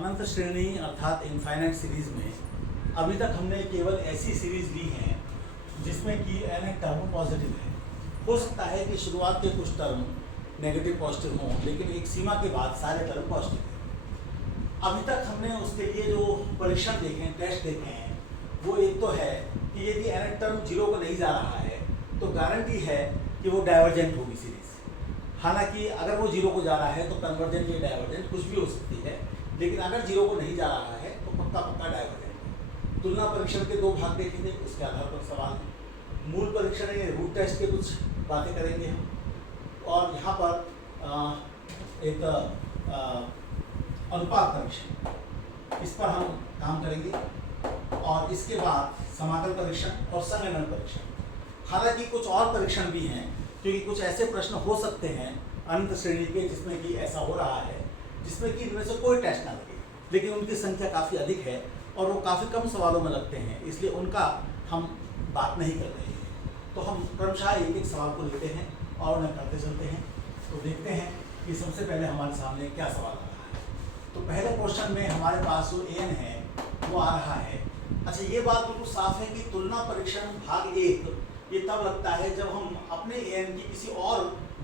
अनंत श्रेणी अर्थात infinite series में अभी तक हमने केवल ऐसी सीरीज ली हैं जिसमें कि n एक टर्म पॉजिटिव है। हो सकता है कि शुरुआत के कुछ टर्म नेगेटिव पॉजिटिव हों, लेकिन एक सीमा के बाद सारे टर्म पॉजिटिव हैं। अभी तक हमने उसके लिए जो परीक्षण देखे हैं, टेस्ट देखे हैं, वो एक तो है कि यदि n टर्म 0 को नहीं जा रहा है तो गारंटी है कि वो डाइवर्जेंट होगी सीरीज। हालांकि अगर वो 0 को जा रहा है तो कन्वर्जेंट या डाइवर्जेंट कुछ भी हो सकती है, लेकिन अगर 0 को नहीं जा रहा है तो पक्का डाइवर्जेंट है। तुलना परीक्षण के दो भाग देखेंगे, उसके आधार पर सवाल है। मूल परीक्षण या रूट टेस्ट के कुछ बातें करेंगे हम, और यहाँ पर एक अनुपात परीक्षण, इस पर हम काम करेंगे, और इसके बाद समाकल परीक्षण और संगणन परीक्षण। हालांकि कुछ और परीक्षण भी हैं, क्योंकि कुछ ऐसे प्रश्न हो सकते हैं अनंत श्रेणी के जिसमें कि ऐसा हो रहा है जिसमें कि इनमें से कोई टेस्ट ना लगे, लेकिन उनकी संख्या काफ़ी अधिक है और वो काफ़ी कम सवालों में लगते हैं, इसलिए उनका हम बात नहीं कर रहे हैं। तो हम क्रमशः एक एक सवाल को लेते हैं और उन्हें करते चलते हैं। तो देखते हैं कि सबसे पहले हमारे सामने क्या सवाल आ रहा है। तो पहले क्वेश्चन में हमारे पास जो an है वो आ रहा है। अच्छा, ये बात बिल्कुल साफ है कि तुलना परीक्षण भाग 1 ये तब लगता है जब हम अपने an की किसी और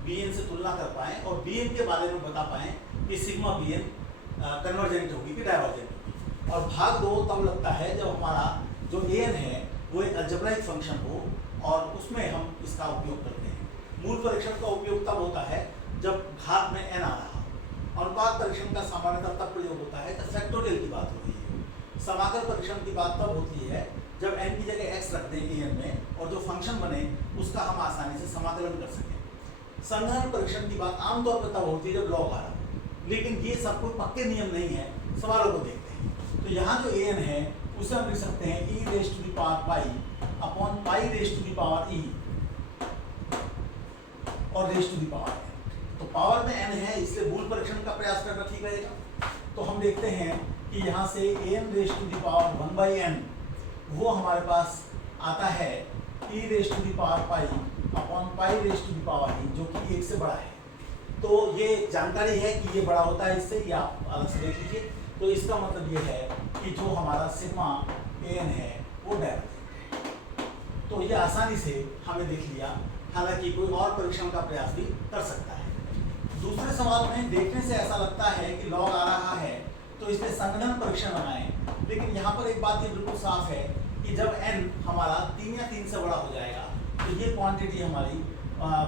bn से तुलना कर पाएँ और bn के बारे में बता पाएँ कि सिग्मा bn कन्वर्जेंट होगी कि डाइवर्जेंट होगी। और भाग 2 तब लगता है जब हमारा जो an है वो एक अलजेब्राइक फंक्शन हो और उसमें हम इसका उपयोग करते हैं। मूल परीक्षण का उपयोग तब होता है जब घात में n आ रहा हो। अनुपात परीक्षण का सामान्यतः तब प्रयोग होता है जब फैक्टोरियल की बात हो रही है। समाकल परीक्षण की बात तब होती है जब n की जगह x रख दें an में और जो फंक्शन बने उसका हम आसानी से समाकलन कर सकें। संगणन परीक्षण की बात आमतौर पर तब होती है जब लॉग आ रहा हो, लेकिन ये सब कोई पक्के नियम नहीं है। सवालों को देखते हैं। तो यहाँ जो an है उसे हम लिख सकते हैं e raise to the power pi upon pi raise to the power e और raise to the power n। तो पावर में n है, इसलिए मूल परीक्षण का प्रयास करना ठीक रहेगा। तो हम देखते हैं कि यहाँ से an raise to the power 1/n वो हमारे पास आता है e raise to the power pi upon pi raise to the power e, जो कि 1 से बड़ा है। तो ये जानकारी है कि ये बड़ा होता है इससे, ये आप अलग से देख लीजिए। तो इसका मतलब ये है कि जो हमारा सिग्मा an है वो डाइवर्जेंट है। तो ये आसानी से हमें देख लिया, हालांकि कोई और परीक्षण का प्रयास भी कर सकता है। दूसरे सवाल में देखने से ऐसा लगता है कि लॉग आ रहा है तो इसमें संगणन परीक्षण बनाएं, लेकिन यहाँ पर एक बात ये बिल्कुल साफ है कि जब n हमारा 3 या 3 से बड़ा हो जाएगा तो ये क्वांटिटी हमारी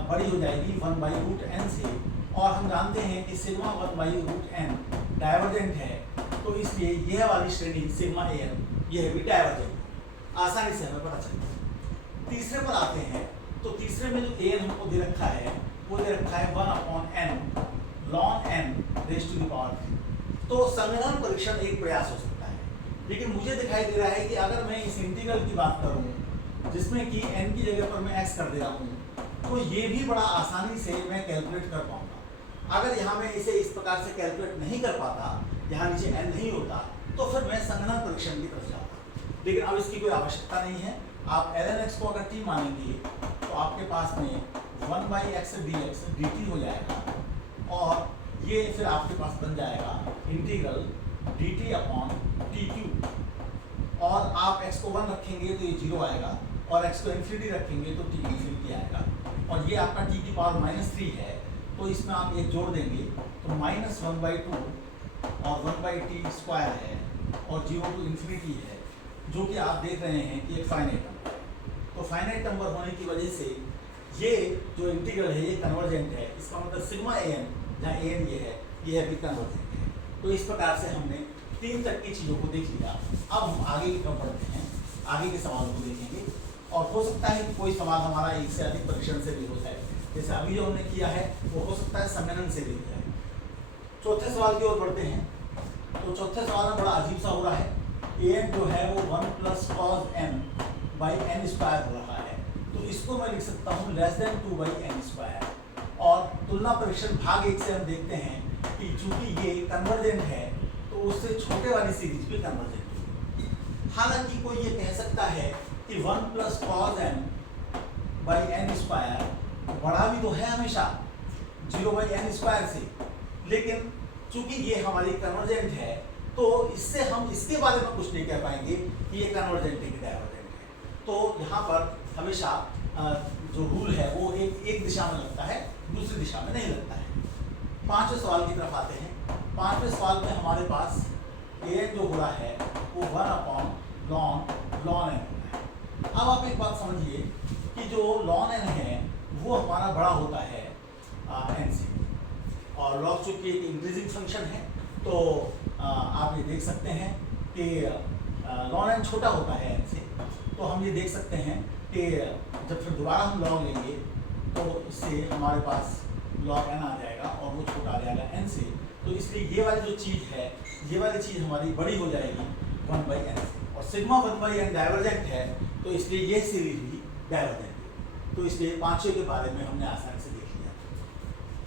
बड़ी हो जाएगी 1/√n से, और हम जानते हैं कि सिग्मा 1/√n डाइवर्जेंट है, तो इसलिए यह वाली श्रेणी सिग्मा an यह भी डाइवर्जेंट आसानी से हमें पता चलता है। तीसरे पर आते हैं। तो तीसरे में जो an हमको दे रखा है वो दे रखा है 1/n ln n raise to the power 3। तो संगणन परीक्षण एक प्रयास हो सकता है, लेकिन मुझे दिखाई दे रहा है कि अगर मैं इस इंटीग्रल की बात करूं जिसमें कि n की जगह पर मैं x कर दे रहा हूं, तो ये भी बड़ा आसानी से मैं कैलकुलेट कर पाऊंगा। अगर यहाँ मैं इसे इस प्रकार से कैलकुलेट नहीं कर पाता, यहाँ नीचे n नहीं होता, तो फिर मैं संगणन परीक्षण की तरफ जाता। लेकिन अब इसकी कोई आवश्यकता नहीं है। आप ln x को अगर t मानेंगे तो आपके पास में 1/x dx dt हो जाएगा, और ये फिर आपके पास बन जाएगा इंटीग्रल dt अपॉन tq। और आप x को 1 रखेंगे तो ये 0 आएगा, और x को इन्फिनिटी रखेंगे तो t इन्फिनिटी आएगा, और ये आपका t की पावर -3 है। तो इसमें आप एक जोड़ देंगे तो -1/2 और 1/t² है और 0 to इन्फिनिटी है, जो कि आप देख रहे हैं कि एक फाइनाइट नंबर है। तो फाइनाइट नंबर होने की वजह से ये जो इंटीग्रल है ये कन्वर्जेंट है। इसका मतलब सिग्मा an जहाँ an ये है, ये भी कन्वर्जेंट है। तो इस प्रकार से हमने 3 तक की चीज़ों को देख लिया। अब हम आगे की तरफ बढ़ते हैं, आगे के सवालों को देखेंगे, और हो सकता है कि कोई सवाल हमारा एक से अधिक परीक्षण से भी हो जाए। जैसे अभी जो हमने किया है वो हो सकता है संगणन से भी हो जाए। चौथे सवाल की ओर बढ़ते हैं। तो चौथे सवाल में बड़ा अजीब सा हो रहा है। an जो है वो 1 + cos n/n² हो रहा है, तो इसको मैं लिख सकता हूँ <2/n²। और तुलना परीक्षण भाग 1 से हम देखते हैं कि चूंकि ये कन्वर्जेंट है तो उससे छोटे वाली सीरीज भी कन्वर्जेंट है। हालांकि कोई ये कह सकता है कि 1 + cos n/n² बड़ा भी तो है हमेशा 0/n² से, लेकिन चूंकि ये हमारी कन्वर्जेंट है तो इससे हम इसके बारे में कुछ नहीं कह पाएंगे कि ये कन्वर्जेंट है कि डाइवर्जेंट है। तो यहाँ पर हमेशा जो रूल है वो एक दिशा में लगता है, दूसरी दिशा में नहीं लगता है। पांचवें सवाल की तरफ आते हैं। पांचवें सवाल में हमारे पास an जो हो रहा है वो 1/ln n होता है। अब आप एक बात समझिए कि जो ln n है वो हमारा बड़ा होता है n से, और log चूंकि एक इंक्रीजिंग फंक्शन है तो आप ये देख सकते हैं कि ln n छोटा होता है n से, तो हम ये देख सकते हैं कि जब फिर दोबारा हम log लेंगे तो इससे हमारे पास log n आ जाएगा और वो छोटा आ जाएगा n से। तो इसलिए ये वाली जो चीज़ है, ये वाली चीज़ हमारी बड़ी हो जाएगी 1/n से, और सिग्मा 1/n डाइवर्जेंट है तो इसलिए ये सीरीज भी डाइवर्जेंट है। तो इसलिए पांचवें के बारे में हमने आसानी से देख लिया।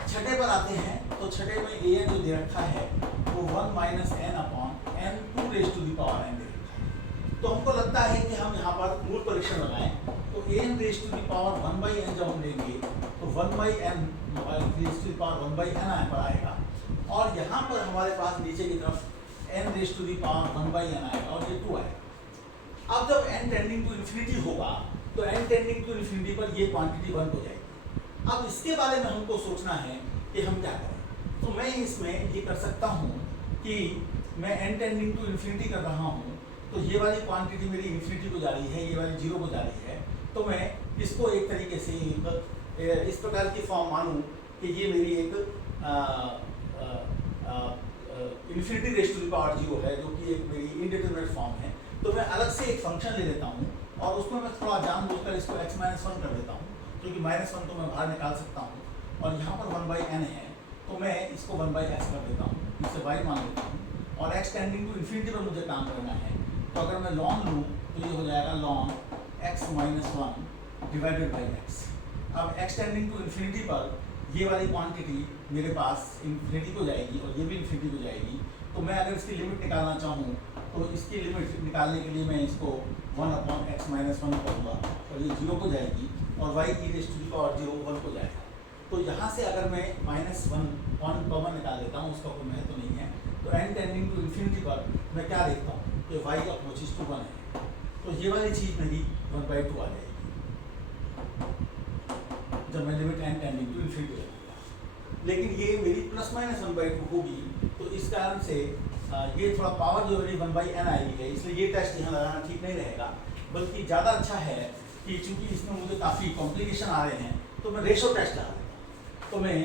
छठे पर आते हैं, तो छठे में an जो दे रखा है वो 1 - n/n 2 raised to the power n दे रखा है। तो हमको लगता है कि हम यहाँ पर मूल परीक्षण लगाएं, तो an raised to the power 1/n जब हम लेंगे तो 1/n raised to the power 1/n यहाँ पर आएगा, और यहाँ पर हमारे पास नीचे की तरफ n raised to the power 1/n आएगा और ये 2 आएगा। अब जब n टेंडिंग टू इन्फिनिटी होगा तो n टेंडिंग टू इन्फिनिटी पर ये क्वांटिटी 1 हो जाएगी। अब इसके बारे में हमको सोचना है कि हम क्या करें। तो मैं इसमें ये कर सकता हूँ कि मैं n टेंडिंग टू इन्फिनिटी कर रहा हूँ, तो ये वाली क्वांटिटी मेरी इन्फिनिटी को जा रही है, ये वाली 0 को जा रही है, तो मैं इसको एक तरीके से इस प्रकार की फॉर्म मानूँ कि ये मेरी एक infinity raise to the power 0 है, जो कि एक मेरी इनडिटरमिनेट फॉर्म है। तो मैं अलग से एक फंक्शन ले लेता हूँ और उसमें मैं थोड़ा जानबूझकर इसको x-1 कर देता हूँ, क्योंकि -1 तो मैं बाहर निकाल सकता हूँ, और यहाँ पर 1/n है तो मैं इसको 1/x कर देता हूँ, इसे y मान लेता हूँ, और x टेंडिंग टू इन्फिनिटी पर मुझे काम करना है। तो अगर मैं ln लूँ तो ये हो जाएगा ln x-1 divided by x। अब x टेंडिंग टू इन्फिनिटी पर ये वाली क्वांटिटी मेरे पास इन्फिनिटी को जाएगी और ये भी इन्फिनिटी को जाएगी। तो मैं अगर इसकी लिमिट निकालना चाहूँ तो इसकी लिमिट निकालने के लिए मैं इसको 1/x-1 करूँगा और ये 0 को जाएगी, और y e raised to the power 0 1 को जाएगा। तो यहाँ से अगर मैं -1 कॉमन निकाल लेता हूँ, उसका कोई महत्व नहीं है। तो n टेंडिंग टू इन्फिनिटी पर मैं क्या देखता हूँ कि y अप्रोचेस टू 1 है, तो ये वाली चीज़ मेरी 1/2 आ जाएगी जब मैं limit n tending to infinity लगाऊंगा। लेकिन ये मेरी ±1/2 होगी, तो इस कारण से ये थोड़ा पावर जो मेरी 1/n आएगी है, इसलिए ये टेस्ट यहाँ लगाना ठीक नहीं रहेगा। बल्कि ज़्यादा अच्छा है कि चूंकि इसमें मुझे काफ़ी कॉम्प्लिकेशन आ रहे हैं तो मैं रेशो टेस्ट लगा देता हूँ। तो मैं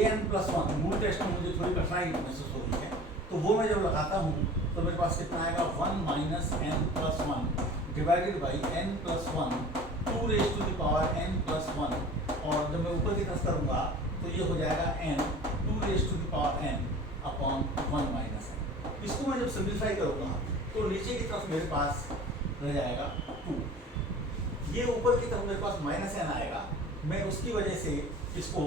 an+1 मूल टेस्ट में मुझे थोड़ी कठिनाई महसूस हो रही है, तो वो मैं जब लगाता हूँ तो मेरे पास कितना आएगा 1 - n+1 divided by n+1 2 raised to the power n+1, और जब मैं ऊपर की तरफ करूँगा तो ये हो जाएगा n 2 raised to the power n upon 1 - n। इसको मैं जब सिंप्लीफाई करूँगा तो नीचे की तरफ मेरे पास रह जाएगा 2, ये ऊपर की तरफ मेरे पास -n आएगा। मैं उसकी वजह से इसको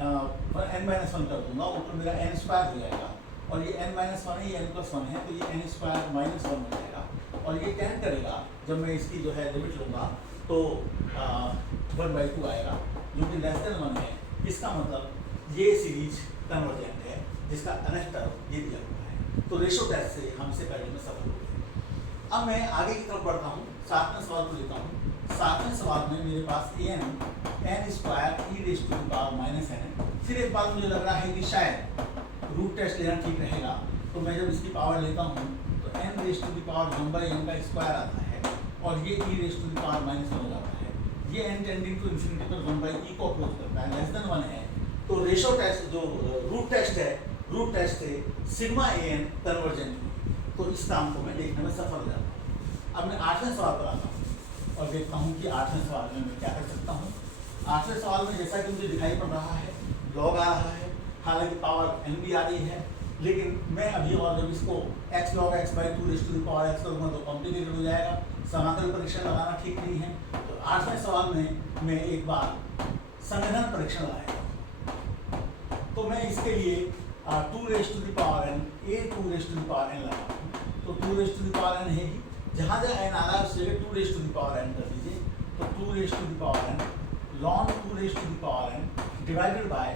n-1 कर दूंगा, ऊपर मेरा n² हो जाएगा, और ये n-1 है, ये n+1 है, तो ये n² -1 हो जाएगा, और ये टेंड करेगा जब मैं इसकी जो है लिमिट लूँगा तो 1/2 आएगा, जो कि <1 है। इसका मतलब ये सीरीज कन्वर्जेंट है, जिसका अनेक टर्म ये दिया हुआ है। तो रेशो टेस्ट से हम इसे करने में सफल हो गए। अब मैं आगे की तरफ बढ़ता हूँ, 7वें सवाल को लेता हूँ। 7वें सवाल में मेरे पास n n² e raised to the power -n। फिर एक बात मुझे लग रहा है कि शायद रूट टेस्ट लेना ठीक रहेगा, तो मैं जब इसकी पावर लेता हूँ तो n raised to the power 1/n का स्क्वायर आता है, और ये e raised to the power -1 हो जाता है। ये n टेंडिंग टू इन्फिनिटी पर 1/e को अप्रोच करता है, <1 है। तो रेशो टेस्ट जो रूट टेस्ट है, रूट टेस्ट से सिग्मा an कन्वर्जेंट हुई, तो इस काम को मैं देखने में सफल हो जाता हूँ। अब मैं 8वें सवाल पर आता हूँ और देखता हूँ कि 8वें सवाल में मैं क्या कर सकता हूँ। 8वें सवाल में जैसा कि मुझे दिखाई पड़ रहा है लॉग आ रहा है, हालांकि पावर n भी आ रही है, लेकिन मैं अभी और जब इसको x log x/2 raised to the power x करूँगा तो कॉम्प्लिकेटेड हो जाएगा, समाकल परीक्षण लगाना ठीक नहीं है। तो 8वें सवाल में मैं एक बार संघनन परीक्षण लगाएगा, तो मैं इसके लिए 2 raised to the power n a2 raised to the power n लगाता हूँ। तो 2 raised to the power n है ही, जहाँ जहाँ n आ रहा है उस जगह 2 raised to the power n कर दीजिए। तो 2 raised to the power n ln 2 raised to the power n divided by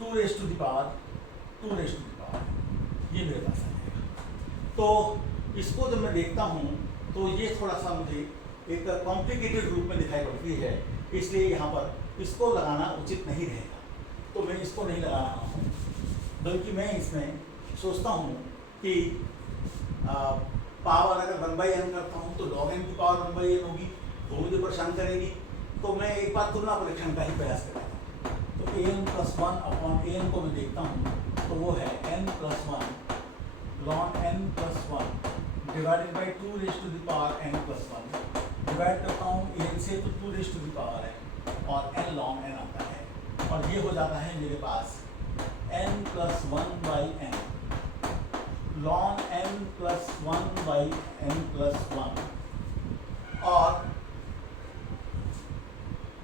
2 raised to the power 2 raised to the power n, ये मेरे पास आ जाएगा। तो इसको जब मैं देखता हूँ तो ये थोड़ा सा मुझे एक कॉम्प्लिकेटेड रूप में दिखाई पड़ती है, इसलिए यहाँ पर इसको लगाना उचित नहीं रहेगा। तो मैं इसको नहीं लगा रहा हूँ, बल्कि मैं इसमें सोचता हूँ कि पावर अगर 1/n करता हूँ तो log n की पावर 1/n होगी, वो मुझे परेशान करेगी। तो मैं एक बार तुलना परीक्षण का ही प्रयास करेगा। तो an+1/n को मैं देखता हूँ तो वो है n+1 ln n+1 divided by 2 raise to the power n+1। Divide करता हूँ n से तो 2 रेज़ टू द पावर है और n ln n आता है, और ये हो जाता है मेरे पास n+1/n ln n+1/n+1, और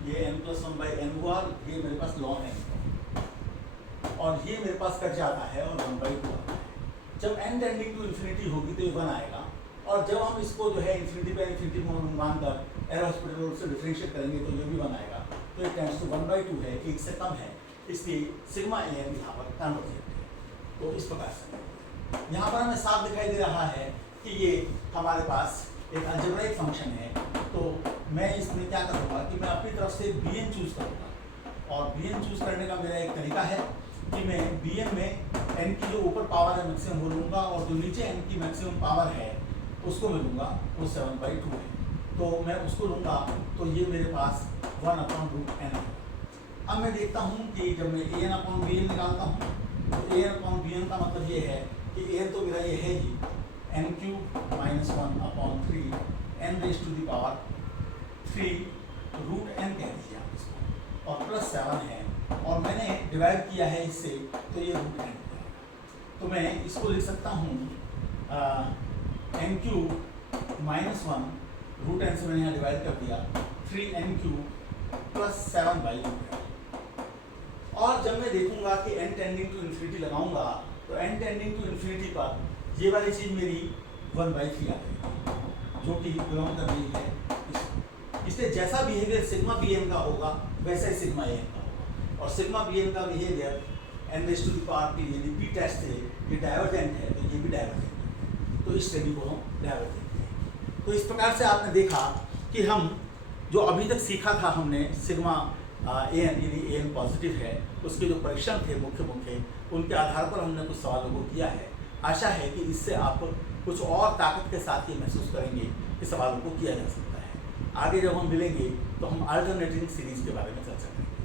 ये n+1/n हुआ, ये मेरे पास ln n हुआ, और ये मेरे पास कट जाता है और 1/2 आता है। जब n टेंडिंग टू इन्फिनिटी होगी तो ये 1 आएगा, और जब हम इसको जो है इन्फिनिटी पे इन्फिनिटी मानकर एल हॉस्पिटल रूल से डिफरेंशिएट करेंगे तो ये भी 1 आएगा। तो ये टेंड्स टू 1/2 है, 1 से कम है, इसलिए सिग्मा an यहाँ पर कन्वर्जेंट है। तो इस प्रकार से यहाँ पर हमें साफ दिखाई दे रहा है कि ये हमारे पास एक अलजेब्राइक फंक्शन है। तो मैं इसमें क्या करूँगा कि मैं अपनी तरफ से bn चूज करूँगा, और bn चूज करने का मेरा एक तरीका है कि मैं bn में n की जो ऊपर पावर है मैक्सिमम वो लूँगा, और जो नीचे n की मैक्सिमम पावर है उसको मैं लूँगा, वो 7/2 है। तो मैं उसको लूँगा, तो ये मेरे पास 1/√n है। अब मैं देखता हूँ कि जब मैं an/bn निकालता हूँ तो an/bn का मतलब ये है कि an तो मेरा ये है ही n³ - 1/3 n raise to the power 3√n कह दीजिए आप इसको, और +7 है, और मैंने डिवाइड किया है इससे, तो ये √n हो जाएगा। तो मैं इसको लिख सकता हूँ n³ - 1 √n से मैंने यहाँ डिवाइड कर दिया, 3n³ + 7/2 है। और जब मैं देखूंगा कि n टेंडिंग टू इन्फिनिटी लगाऊंगा तो n टेंडिंग टू इन्फिनिटी पर ये वाली चीज़ मेरी 1/3 आ जाएगी, जो कि बिलोंग कर रही है इसलिए जैसा बिहेवियर सिग्मा bn का होगा वैसा ही सिग्मा an का होगा, और सिग्मा bn का बिहेवियर n⁻⁵ यदि p टेस्ट से ये डाइवर्जेंट है तो ये भी डाइवर्जेंट है, तो इस श्रेणी को हम डाइवर्जेंट है। तो इस प्रकार से आपने देखा कि हम जो अभी तक सीखा था, हमने सिग्मा an यदि an पॉजिटिव है उसके जो परीक्षण थे मुख्य उनके आधार पर हमने कुछ सवालों को किया है। आशा है कि इससे आप कुछ और ताकत के साथ ये महसूस करेंगे कि सवालों को किया जा सकता है। आगे जब हम मिलेंगे तो हम अल्टरनेटिंग सीरीज के बारे में चर्चा करेंगे।